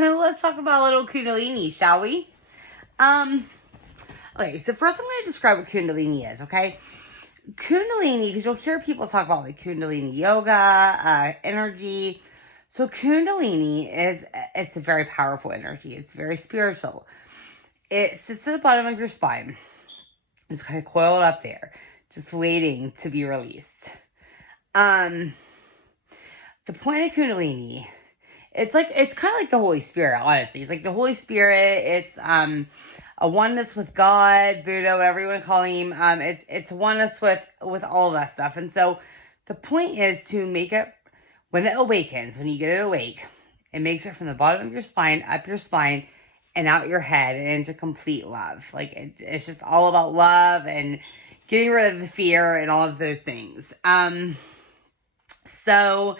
let's talk about a little Kundalini, shall we? Okay, so first I'm going to describe what Kundalini is, okay? Kundalini, because you'll hear people talk about like Kundalini yoga, energy. So Kundalini it's a very powerful energy. It's very spiritual. It sits at the bottom of your spine. It's kind of coiled up there, just waiting to be released. The point of Kundalini, it's kind of like the Holy Spirit, honestly. It's like the Holy Spirit. It's a oneness with God, Buddha, whatever you want to call him. It's oneness with all of that stuff. And so the point is to make it, when it awakens, when you get it awake, it makes it from the bottom of your spine, up your spine, and out your head, and into complete love. Like, it's just all about love and getting rid of the fear and all of those things. So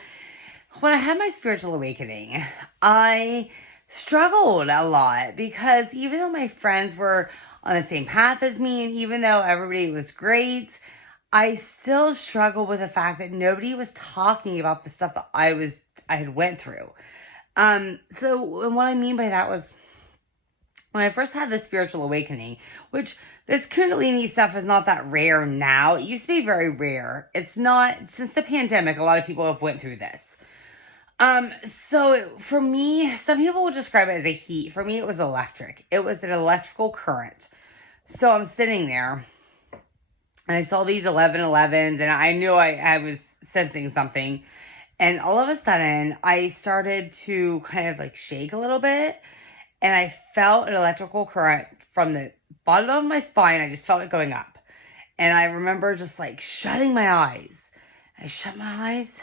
when I had my spiritual awakening, I struggled a lot because even though my friends were on the same path as me, and even though everybody was great, I still struggled with the fact that nobody was talking about the stuff that I had went through. So what I mean by that was, when I first had this spiritual awakening, which this Kundalini stuff is not that rare now. It used to be very rare. It's not, since the pandemic, a lot of people have went through this. So for me, some people would describe it as a heat. For me, it was electric. It was an electrical current. So I'm sitting there, and I saw these 1111s, and I knew I was sensing something. And all of a sudden, I started to kind of like shake a little bit. And I felt an electrical current from the bottom of my spine. I just felt it going up. And I remember just like shutting my eyes. I shut my eyes.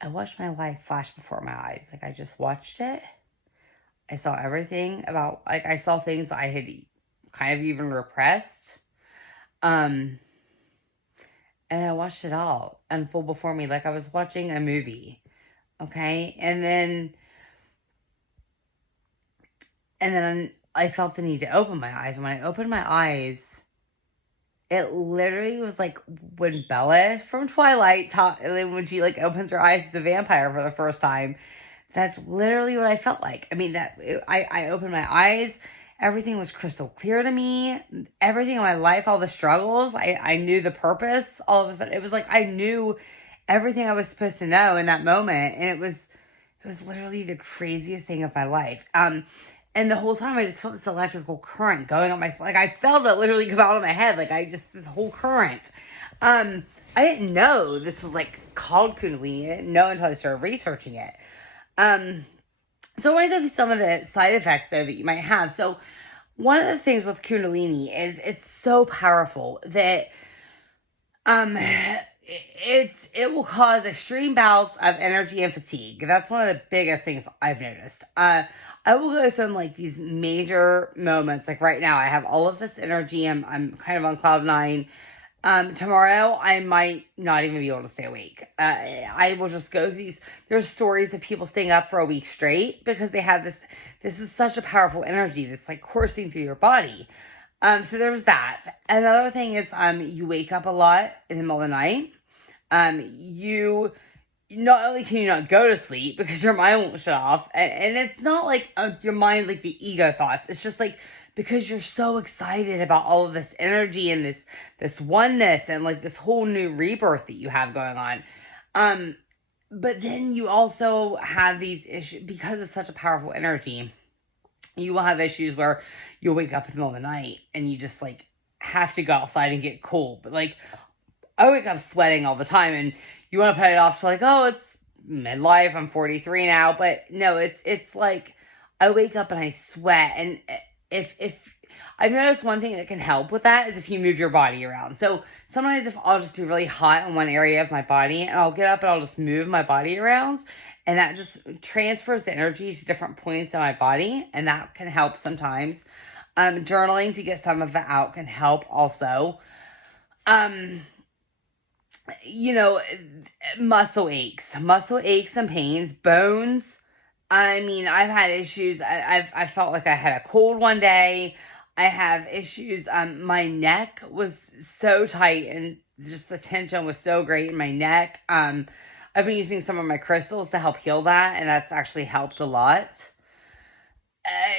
I watched my life flash before my eyes. Like, I just watched it. I saw everything about, like, I saw things I had kind of even repressed. And I watched it all unfold before me like I was watching a movie. Okay? And then I felt the need to open my eyes. And when I opened my eyes, it literally was like when Bella from Twilight when she like opens her eyes to the vampire for the first time. That's literally what I felt like. I mean, I opened my eyes. Everything was crystal clear to me. Everything in my life, all the struggles, I knew the purpose. All of a sudden, it was like I knew everything I was supposed to know in that moment. And it was literally the craziest thing of my life. And the whole time I just felt this electrical current going up my spine. Like, I felt it literally come out of my head. Like, this whole current. I didn't know this was like called Kundalini. I didn't know until I started researching it. So I want to go through some of the side effects though that you might have. So one of the things with Kundalini is it's so powerful that, it will cause extreme bouts of energy and fatigue. That's one of the biggest things I've noticed. I will go through like these major moments. Like right now, I have all of this energy. I'm kind of on cloud nine. Tomorrow, I might not even be able to stay awake. I will just go through these. There's stories of people staying up for a week straight because they have this. This is such a powerful energy that's like coursing through your body. So there's that. Another thing is, you wake up a lot in the middle of the night. You not only can you not go to sleep because your mind won't shut off, and it's not like your mind, like the ego thoughts. It's just like because you're so excited about all of this energy and this oneness and like this whole new rebirth that you have going on. But then you also have these issues because it's such a powerful energy. You will have issues where you'll wake up in the middle of the night and you just like have to go outside and get cold. But like I wake up sweating all the time, and you want to put it off to like, oh, it's midlife. I'm 43 now. But no, it's like I wake up and I sweat. And if I've noticed one thing that can help with that is if you move your body around. So sometimes if I'll just be really hot in one area of my body, and I'll get up and I'll just move my body around, and that just transfers the energy to different points in my body, and that can help sometimes. Journaling to get some of it out can help also. Muscle aches and pains, bones. I mean, I've had issues. I felt like I had a cold one day. I have issues. My neck was so tight, and just the tension was so great in my neck. I've been using some of my crystals to help heal that, and that's actually helped a lot.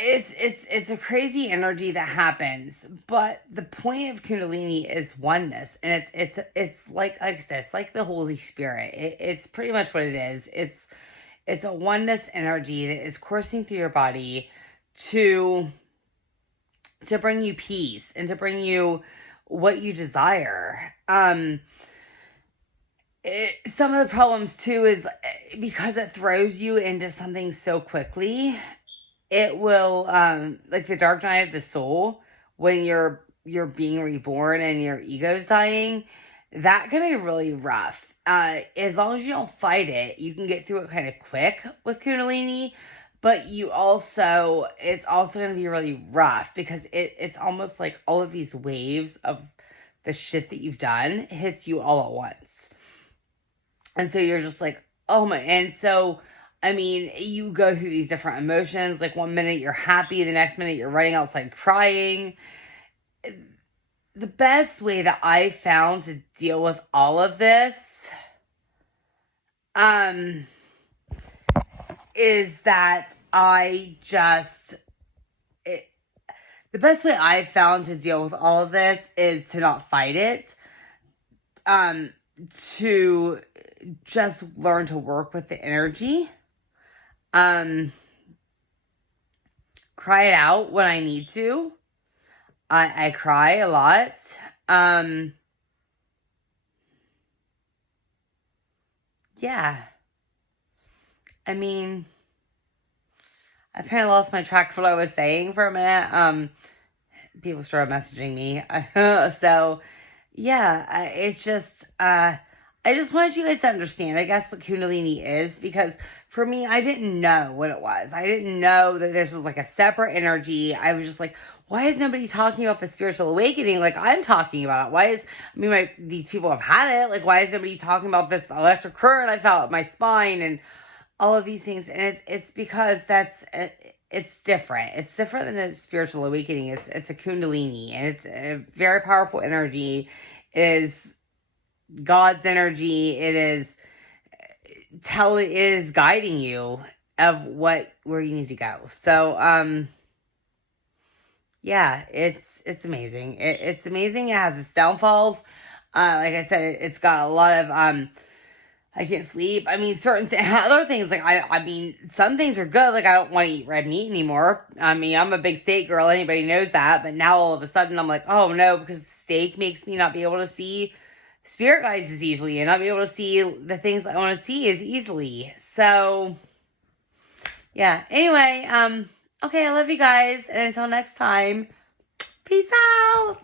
It's a crazy energy that happens, but the point of Kundalini is oneness, and it's like I said, it's like the Holy Spirit. It's pretty much what it is. It's a oneness energy that is coursing through your body to bring you peace and to bring you what you desire. Some of the problems too is because it throws you into something so quickly. It will, like the dark night of the soul, when you're being reborn and your ego's dying, that can be really rough. As long as you don't fight it, you can get through it kind of quick with Kundalini. But it's also going to be really rough because it's almost like all of these waves of the shit that you've done hits you all at once. And so you're just like, oh my, and so, I mean, you go through these different emotions. Like one minute you're happy, the next minute you're running outside crying. The best way that I found to deal with all of this, is that the best way I found to deal with all of this is to not fight it. To just learn to work with the energy. Cry it out when I need to. I cry a lot. Yeah. I mean, I kind of lost my track of what I was saying for a minute. People started messaging me. So, yeah, it's just, I just wanted you guys to understand, I guess, what Kundalini is, because for me, I didn't know what it was. I didn't know that this was like a separate energy. I was just like, why is nobody talking about the spiritual awakening like I'm talking about it? These people have had it. Like, why is nobody talking about this electric current I felt at my spine and all of these things? And it's because it's different. It's different than a spiritual awakening. It's a Kundalini, and it's a very powerful energy. It is God's energy. It is guiding you of where you need to go. So, yeah, it's amazing. It's amazing. It has its downfalls. Like I said, it's got a lot of, I can't sleep. I mean, other things, like, I mean, some things are good. Like, I don't want to eat red meat anymore. I mean, I'm a big steak girl. Anybody knows that. But now all of a sudden I'm like, oh no, because steak makes me not be able to see spirit guides as easily and not be able to see the things I want to see as easily. So, yeah. Anyway, okay, I love you guys. And until next time, peace out.